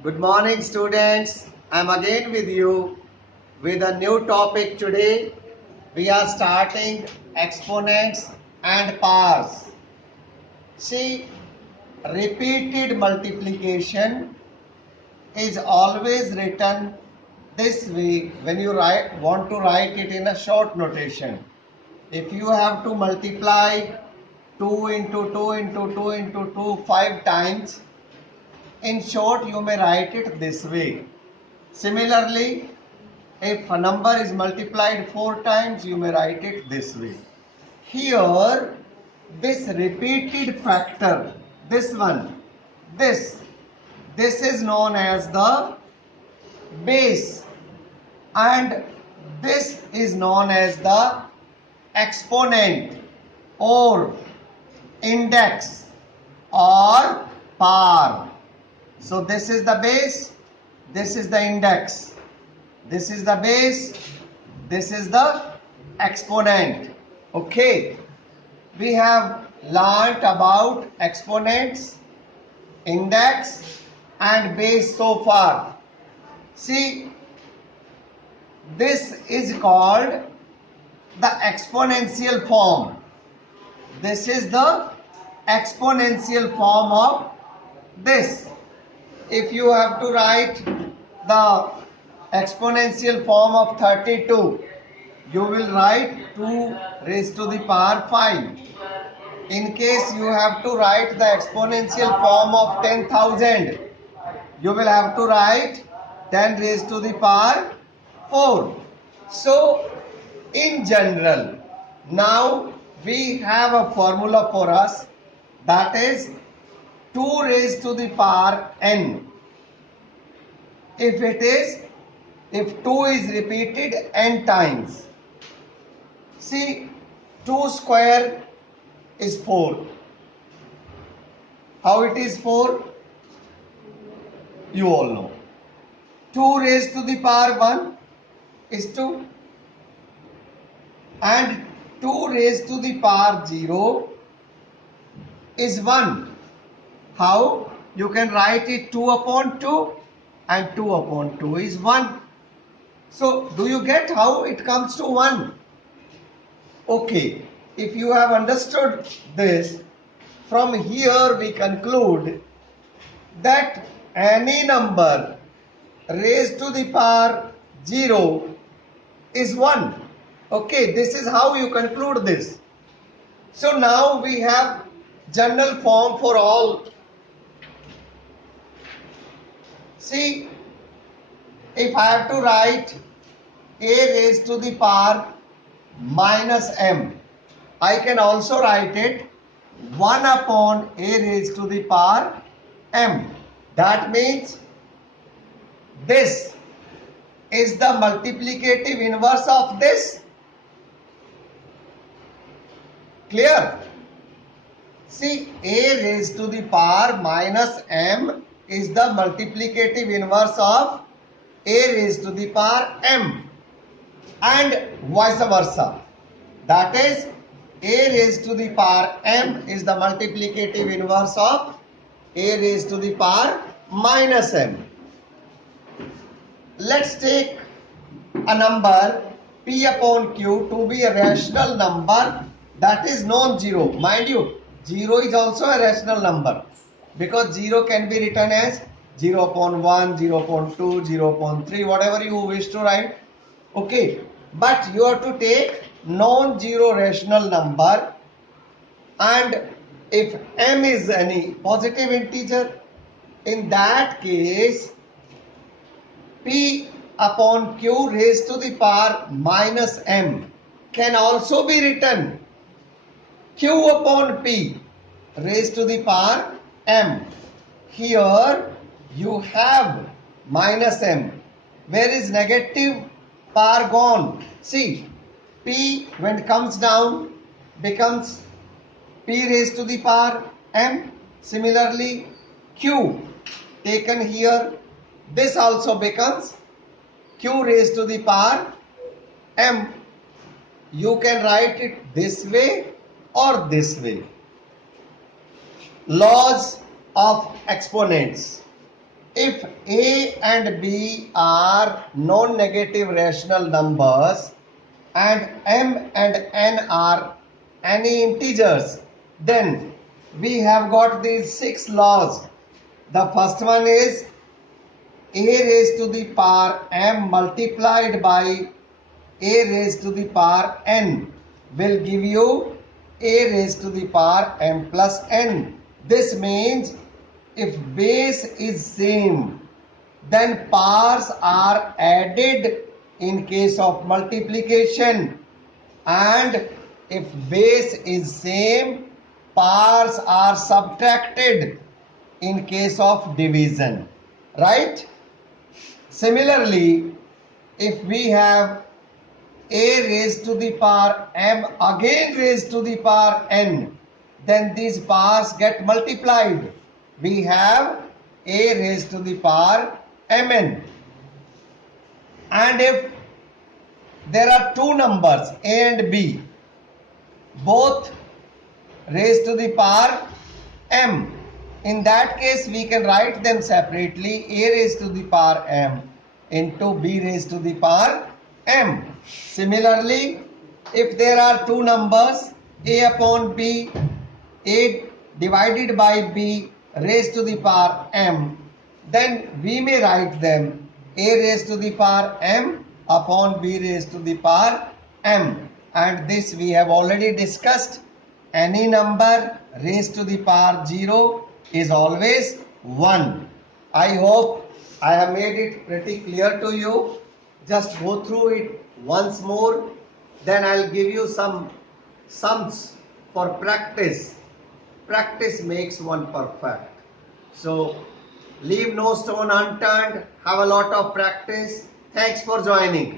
Good morning, students. I'm again with you with a new topic today. We are starting exponents and powers. See, repeated multiplication is always written this way when you want to write it in a short notation. If you have to multiply 2 into 2 into 2 into 2 5 times, in short you may write it this way. Similarly, if a number is multiplied 4 times, you may write it this way. Here, this repeated factor, this one, this, this is known as the base, and this is known as the exponent or index or power. So this is the base, this is the index. This is the base, this is the exponent. Okay, we have learnt about exponents, index and base so far. See, this is called the exponential form. This is the exponential form of this. If you have to write the exponential form of 32, you will write 2 raised to the power 5. In case you have to write the exponential form of 10,000, you will have to write 10 raised to the power 4. So in general, now we have a formula for us, that is 2 raised to the power n. If 2 is repeated n times. See, 2 square is 4. How it is 4? You all know. 2 raised to the power 1 is 2. And 2 raised to the power 0 is 1. How? You can write it 2 upon 2 and 2 upon 2 is 1. So, do you get how it comes to 1? Okay, if you have understood this, from here we conclude that any number raised to the power 0 is 1. Okay, this is how you conclude this. So now we have general form for all. See, if I have to write a raised to the power minus m, I can also write it 1 upon a raised to the power m. That means this is the multiplicative inverse of this. Clear? See, a raised to the power minus m is the multiplicative inverse of a raised to the power m, and vice versa. That is, a raised to the power m is the multiplicative inverse of a raised to the power minus m. Let's take a number p upon q to be a rational number that is non-zero. Mind you, 0 is also a rational number, because 0 can be written as 0 upon 1, 0 upon 2, 0 upon 3, whatever you wish to write. Okay, but you have to take non-zero rational number, and if m is any positive integer, in that case p upon q raised to the power minus m can also be written q upon p raised to the power m. Here you have minus m. Where is negative power gone? See, p when it comes down becomes p raised to the power m. Similarly, q taken here, this also becomes q raised to the power m. You can write it this way or this way. Laws of exponents. if A and B are non-negative rational numbers and M and N are any integers, then we have got these 6 laws. The first one is A raised to the power M multiplied by A raised to the power N will give you A raised to the power M plus N. This means if base is same, then powers are added in case of multiplication, and if base is same, powers are subtracted in case of division, right? Similarly, if we have A raised to the power M again raised to the power N, then these powers get multiplied. We have A raised to the power Mn. And if there are two numbers A and B, both raised to the power M, in that case we can write them separately, A raised to the power M into B raised to the power M. Similarly, if there are two numbers A upon B, A divided by B raised to the power M, then we may write them A raised to the power M upon B raised to the power M. And this we have already discussed. Any number raised to the power 0 is always 1. I hope I have made it pretty clear to you. Just go through it once more. Then I'll give you some sums for practice. Practice makes one perfect. So leave no stone unturned. Have a lot of practice. Thanks for joining.